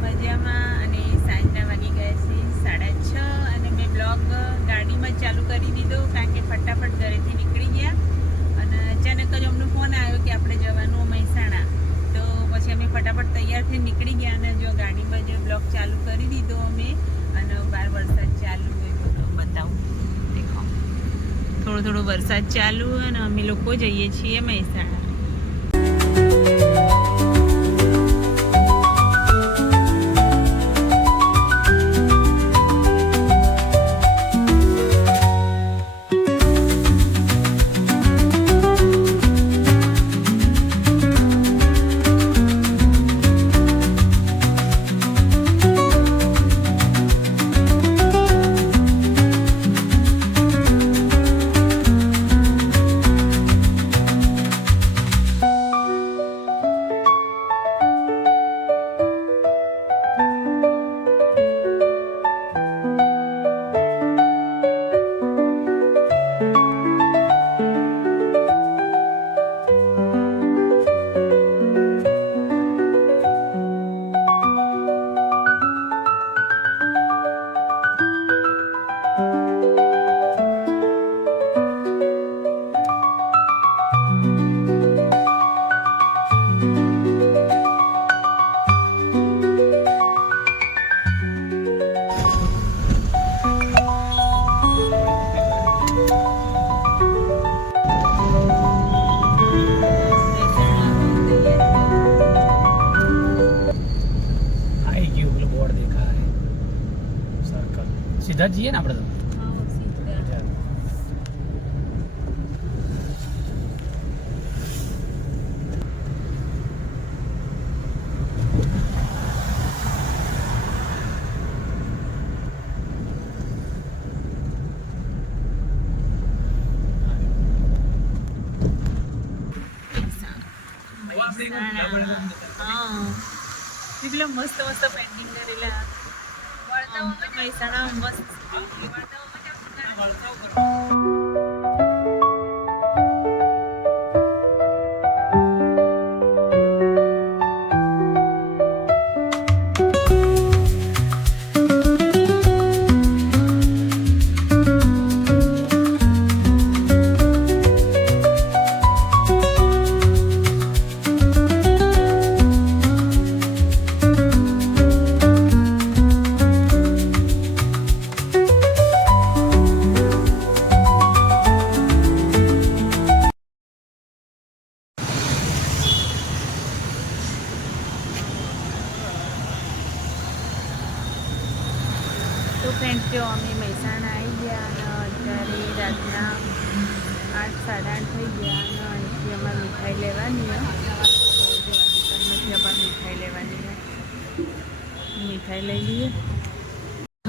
મજામાં અને સાંજના વાગી ગયા છે 6:30 અને મેં બ્લોગ ગાડીમાં ચાલુ કરી દીધો કારણ કે ફટાફટ ઘરેથી નીકળી ગયા અને અચાનક જ અમને ફોન આવ્યો કે આપણે જવાનું મહેસાણા. તો પછી અમે ફટાફટ તૈયાર થઈને નીકળી ગયા અને જો ગાડીમાં જે બ્લોગ ચાલુ કરી દીધો અમે અને બહાર વરસાદ ચાલુ હોય બતાવું દેખો થોડો થોડો વરસાદ ચાલુ અને અમે લોકો જઈએ છીએ મહેસાણા. सीधा जिए ना આપણે તો પેલા મસ્ત મસ્ત પેન્ટિંગ કરેલા મહેસાણા મસ્ત તો ફ્રેન્ડ્સ જો અમે મહેસાણા આવી ગયા અને અત્યારે રાતના 8 સાડા 8 થઈ ગયા અને અહીંથી અમારે મીઠાઈ લેવાની દુકાનમાંથી અમારે મીઠાઈ લેવાની મીઠાઈ લઈ લઈએ.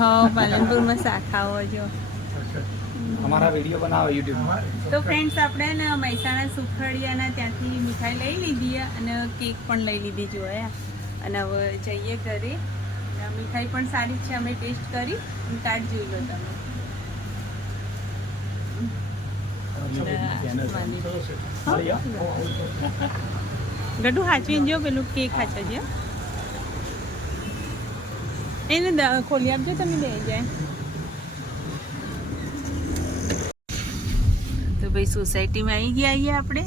હા પાલનપુરમાં શાખાઓ જો हमारा वीडियो बनाओ YouTube में. તો ફ્રેન્ડ્સ આપણે ને મહેસાણા સુખડિયાના ત્યાંથી મીઠાઈ લઈ લીધી અને કેક પણ લઈ લીધી જોયા અને હવે જઈએ ઘરે. મીઠાઈ પણ સારી છે અમે ટેસ્ટ કરી કાર્ડ જોઈ લો તમે. ગડુ હાચવીને જો પેલું કેક હાચવજો એને ખોલી આપજો તમે દે જાય. તો ભાઈ સોસાયટીમાં આવી ગયા આપણે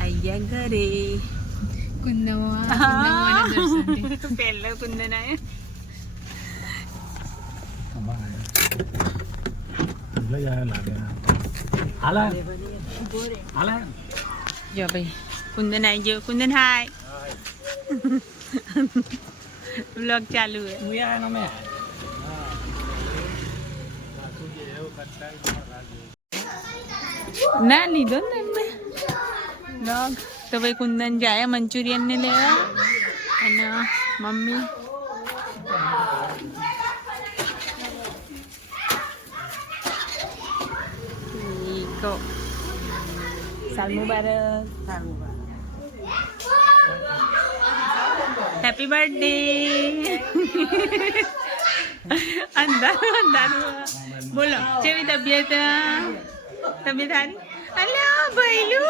આવી ગયા ઘરે. પહેલો કુંદન જો ભાઈ કુંદન આવી ગયો. કુંદન હાય બ્લોગ ચાલુ હે. ના લીધો ને એમને બ્લોગ. તો ભાઈ કુંદન જાય મંચુરિયન ને લેવા અને મમ્મી તો સાલ મુબારક. Happy birthday. અંધારું બોલો કેવી તબિયત તબિયત સારી. અલ્યા ભૈલું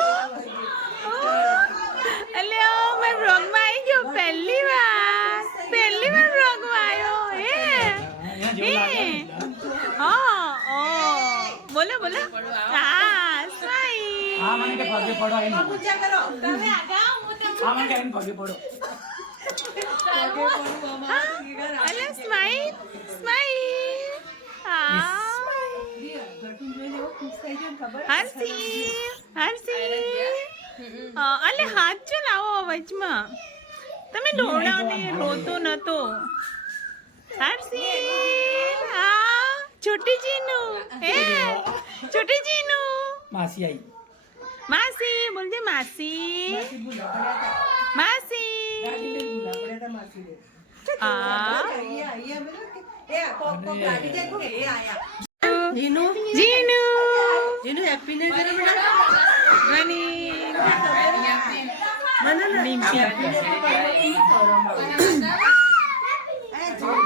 મને કે પગે પડો આઈને પૂજા કરો તમે આગા હું તમને આ મને કે આઈને પગે પડો અલે સ્માઈલ સ્માઈલ હા હર્ષી અલે હાથ જો લાવો વચમાં તમે દોડાવ ને રોતો નતો હર્ષી હા છોટી જીનુ હે છોટી જીનુ માસી આવી માસી બોલજે માસી માસી આ જીનુ જીનુ હેપી ને કરો બેટા મની મને ડિમ્પી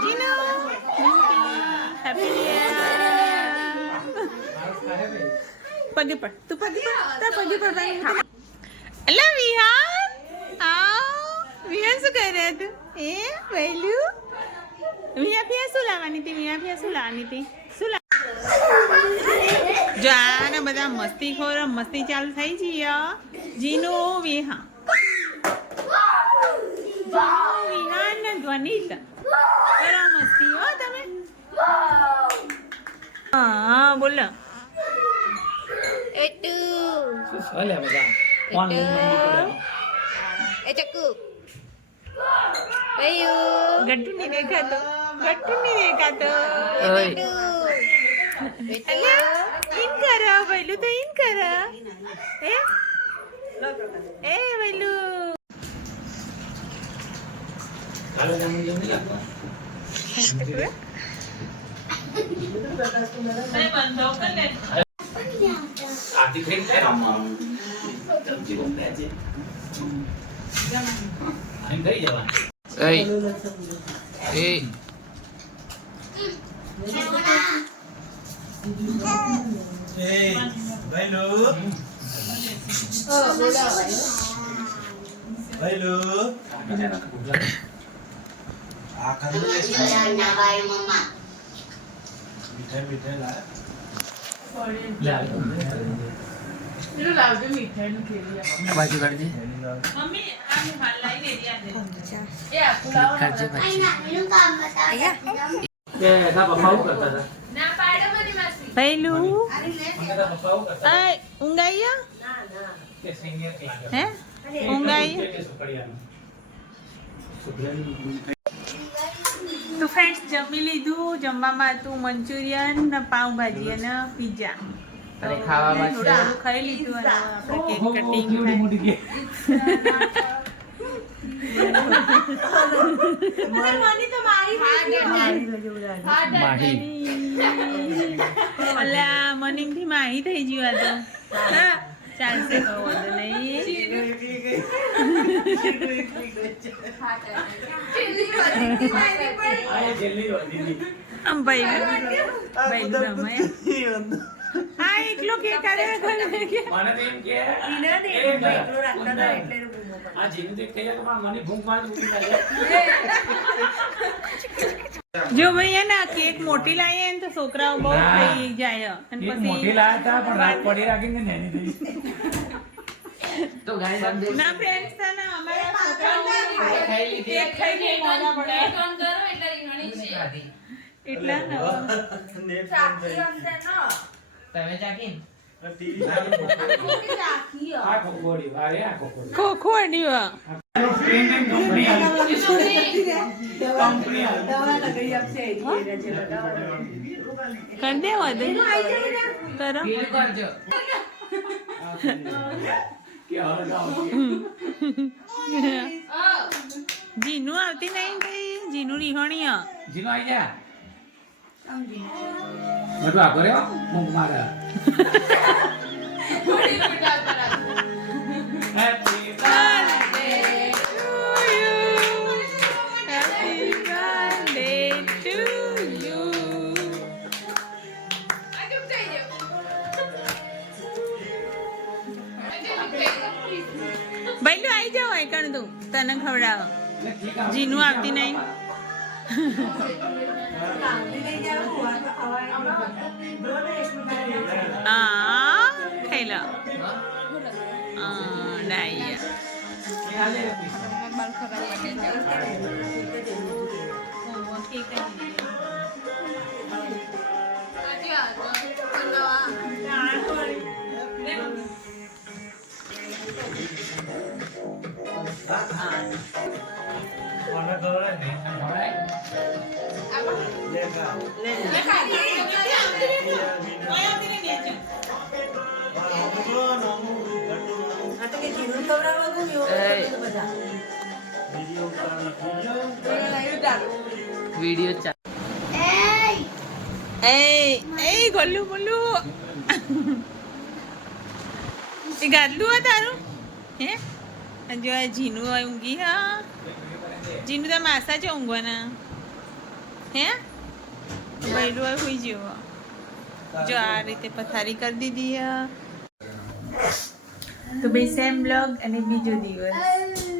જીનુ હેપી પગે પડ તું પગે પડ તા પગે પડ અલા વિહાન વિહાન શું કરી રહ્યા તું એ વહેલું મિયા ફિયા શું લાવવાની હતી મિયા ફિયા શું લાવવાની હતી શું જાને બધા મસ્તી ખોર મસ્તી ચાલુ થઈ છે જીનો વિહા વિહાન ને ધ્વનિત કરો મસ્તી હો તમે હા બોલો એટુ સોલે બધા ફોન લઈને એ ચક્કુ ભૈયું ગટ્ટુ નહીં દેખાતો ગટ્ટુ નહીં દેખાતો અલ્યા ઇન કરો વૈલું તો ઇન કરો એ વૈલું હાલો જામુન જમી લાગવા આથી ફેક થાય રમવાનું ચમચી બોમ્બે છે આમ ગઈ જવા એ બાજુ કરજે મમ્મી આ હાલ લઈને રહ્યા છે કરજે કે ના પપ્પા શું કરતા હતા ના પાડો મને માસી વૈલું મને તો પપ્પા શું કરતા આય ઊંઘાઈયા કે સિનિયર ક્લાસ હે ઊંઘાઈ કે સુપડિયાનું સુપડિયાનું તો ફ્રેન્ડ્સ જમી લીધું જમવામાં હતું મંચુરિયન ને પાઉંભાજી અને પિઝા અને ખાવામાં છે થોડું ખાઈ લીધું અને આપણે કેક કટિંગ કેવડી મોટી કેક માહી અલ્યા મનિંગ થી માહી થઈ ગયું આ તો હા ચાલશે તો વાંધો નહીં આ જેલી વધી આમ ભાઈ રમાય હા એકલો કેક કરે મને તો એમ કે આ જેની તે કહીએ તો મને ભૂખ માં મૂકી જાય જો ભાઈ હે ને કેક મોટી લાવીએ ને તો છોકરાઓ બહુ ખાઈ જાય અને એક મોટી લાયા હતા પણ રાત પડી રાખીને નેની થઈ તો ગાય ના ફ્રેન્ડ્સ છે ને અમારા છોકરાઓ ખાઈ લીધી કેક ખાઈને મોડા પડે એટલા તમે ચાકીન આ કોકોડી વારે આ કોકોડી ખોખોડી વા કંપની કર દે વધે કરો કરજો કે હળગાવ જીનું આવતી નહીં ભાઈ જીનું રીહોણી જીનો આઈ જા બધું આ કરે મુક મારા happy birthday to you happy birthday to you ભાઈ આવી જાઓ એકણ તું તને ખવડાવો જીનું આવતી નહીં હા ખાઈ લો ડાયા બાલ ખરાબ કરી વિડિયો ચાલ એ ગોલ્લુ બોલ્લુ એ ગાદલું આ તારું હે જો આ જીનું ઊંઘી હા જીનું તો માસા છે ઊંઘવાના હે બૈલું હોય હોઈ જેવો જો આ રીતે પથારી કરી દીધી તો ભાઈ સેમ બ્લોગ અને બીજો દિવસ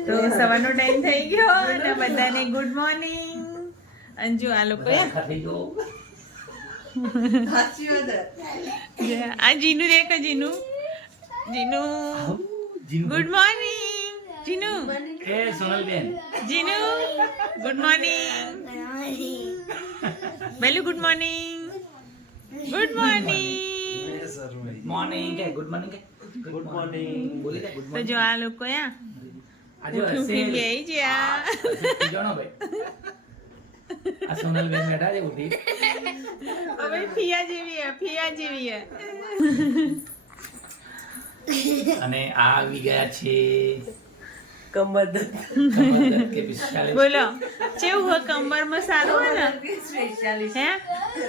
તો સવારનો ટાઈમ થઈ ગયો અને બધાને ગુડ મોર્નિંગ અને જો આ લોકો આ જીનું દેખો જીનું ગુડ મોર્નિંગ જીનુ એ સોનલબેન જીનુ ગુડ મોર્નિંગ બેલુ ગુડ મોર્નિંગ મોર્નિંગ કે ગુડ મોર્નિંગ બોલી દે ગુડ તો જો આ લોકો આજે ઉઠી ગઈ છે આ જોનો ભાઈ આ સોનલબેન બેઠા છે ઉઠી હવે ફિયા જેવી હે અને આ આવી ગયા છે કમર કે 45 બોલો કેવું હોય કમરમાં સારું હોય ને હે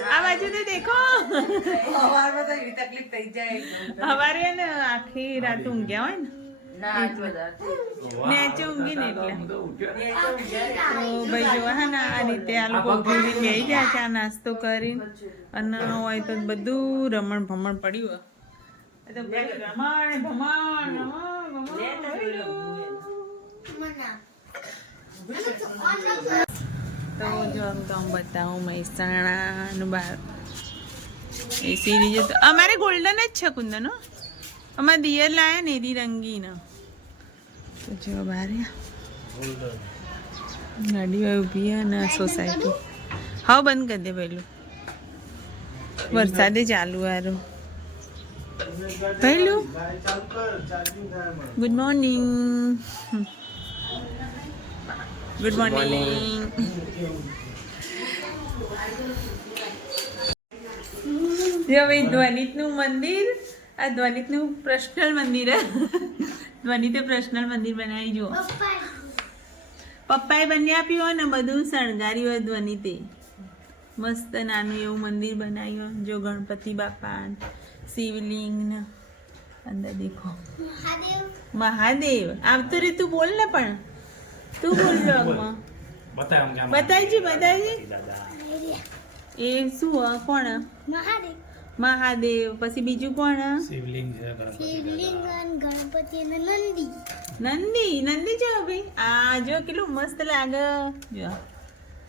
આ બાજુ તો દેખો સવારમાં તો એવી તકલીફ થઈ જાય હવારે ને આખી રાત ઊંઘ્યા હોય ને ના આજ વધારે નેચે ઊંઘી ને એટલે હું તો ઉઠ્યો તો ભાઈ જો હા ને આ રીતે આ લોકો ઉઠીને બેસી જાય ચા નાસ્તો કરીને અને હોય તો બધું રમણ ભમણ પડ્યું હોય તો રમણ ભમણ તો જો તો હું બતાવું મહેસાણાનું બાર એ સિરીજ તો અમારે ગોલ્ડન જ છે કુંદનો અમારે દિયર લાયા ને એની રંગીન તો જો બહાર ગાડીઓ ઊભી છે ને સોસાયટી હા બંધ કરી દે પહેલું વરસાદે ચાલુ હારું પહેલું ગુડ મોર્નિંગ ગુડ મોર્નિંગ જો ભાઈ ધ્વનિતનું મંદિર આ ધ્વનિતનું પર્સનલ મંદિર હે ધ્વનિતે પર્સનલ મંદિર બનાવી જુઓ પપ્પાએ બની આપ્યું હોય ને બધું શણગાર્યું હોય ધ્વનિતે મસ્ત નાનું એવું મંદિર બનાવ્યું જો ગણપતિ બાપા શિવલિંગ ને અંદર દેખો મહાદેવ આવતો રે તું બોલ ને પણ તું બોલ બ્લોગમાં બતાવજી એ શું કોણ મહાદેવ પછી બીજું કોણ શિવલિંગ છે ગણપતિ અને નંદી જો ભાઈ આ જો કેટલું મસ્ત લાગે જો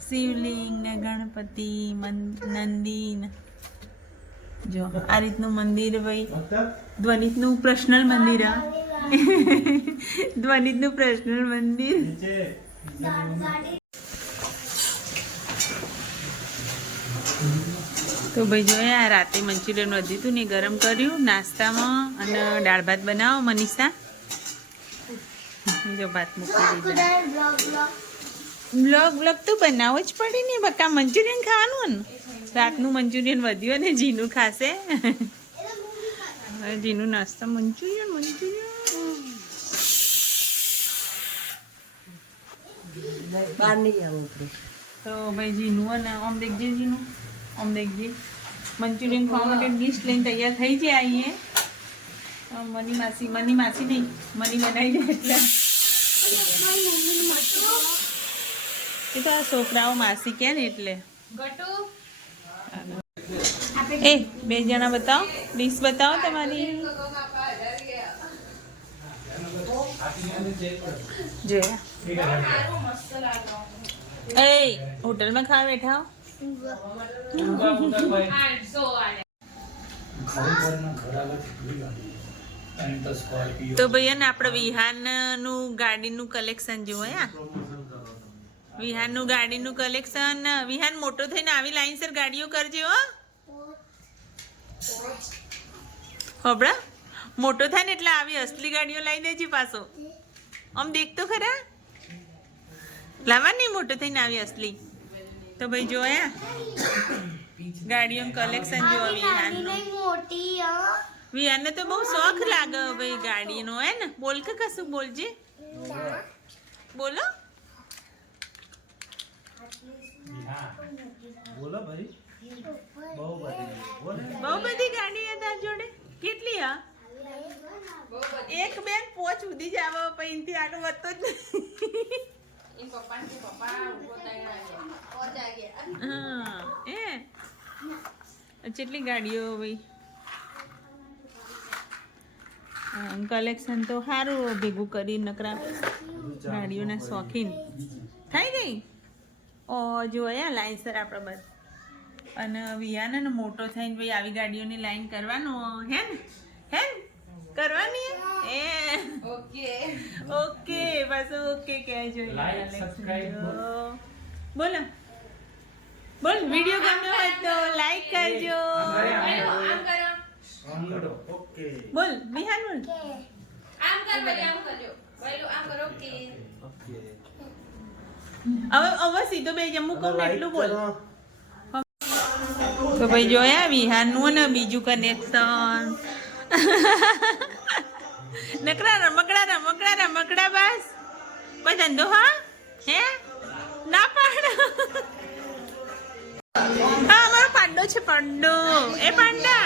શિવલિંગ ને ગણપતિ નંદી ને જો આ રીતનું મંદિર ભાઈ ધ્વનિતનું પર્સનલ મંદિર ધ્વનિતનું પર્સનલ મંદિર તો ભાઈ જો આ રાતે મંચુરિયન વધ્યું હતું ને ગરમ કર્યું નાસ્તામાં અને દાળ ભાત બનાવો મનીષા જો ભાત મૂકી દીધા બ્લોગ તો બનાવવો જ પડે ને બકા મંચુરિયન ખાવાનું ને રાતનું મંચુરિયન વધ્યું ને જીનું ખાશે જીનું નાસ્તા મંચુરિયન બહાર નહીં આવું તો ભાઈ જીનું ને આમ દેખજે જીનું આમ દેખજે મંચુરિયન ખાવા માટે ડીશ લઈને તૈયાર થઈ જાય અહીંયા મની માસી નહીં મની બનાવી દે એટલે એ તો આ છોકરાઓ માસી કે ને એટલે એ બે જણા બતાવો ડીશ બતાવો તમારી જોયા એ હોટલમાં ખાવા બેઠા અને તો સ્કોર્પિયો તો ભાઈ ને આપણે વિહાનનું ગાડીનું કલેક્શન જુઓ યા વિહાનનું ગાડીનું કલેક્શન. વિહાન મોટો થઈને આવી લાઈનસર ગાડીઓ કરજે હો. હોબળા મોટો થાય ને એટલે આવી અસલી ગાડીઓ લઈ દેજે પાછો. આમ દેખતો ખરા લાવવા નહીં મોટો થઈને આવી અસલી. તો ભાઈ જોયા ગાડીઓનું કલેક્શન જોવા વિહાનનું. મોટી વિહાનને તો બહુ શોખ લાગે ભાઈ ગાડીનો હે ને. બોલ કે કશું બોલજે. બોલો બોલો ભાઈ બહુ બધી બોલે બહુ બધી ગાડી હતા જોડે. કેટલી હા? એક બેન પોચ સુધી જ આવે પછી આગળ વધતો જ નહીં. હા એ કેટલી ગાડીઓ ભાઈ. કલેક્શન તો સારું ભેગું કરી નકરા ગાડીઓના શોખીન થઈ ગઈ. ઓ જોયા લાઈનસર આપણે બસ. અને વિહાને ને મોટો થઈને ભાઈ આવી ગાડીઓની લાઈન કરવાનો હે ને કરવાની એ ઓકે બસ ઓકે કહેજો. Like, subscribe, બોલો બોલ વિડીયો ગમ્યો હોય તો લાઈક કરજો. ઓકે બોલ વિહાન બોલ. ઓકે હવે સીધો બે જમવું કહું ને એટલું બોલ. તો ભાઈ જોયા વિહાનનું ને બીજું કનેક્શન. નકરા રમકડા બસ કોઈ ધંધો હા હે ના પાડ. હા અમારો પાંડો છે પાંડો. એ પાંડા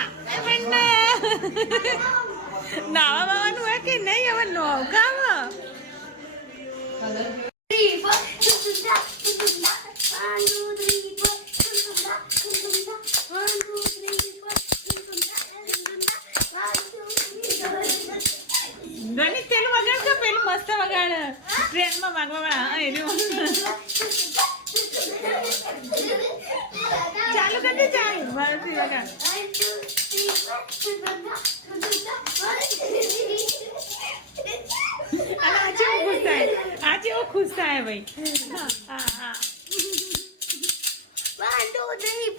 નાવા બાવાનું હોય કે નહીં હવે નોકાવ. ગણિત પેલું વગાડ કે પેલું મસ્ત વગાડ ટ્રેનમાં માગવા વાળા ચાલુ કરજે ચાલુ મારાથી વગાડ. આજે ખુશ થાય ભાઈ. હા 1 2 3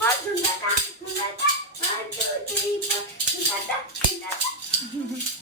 4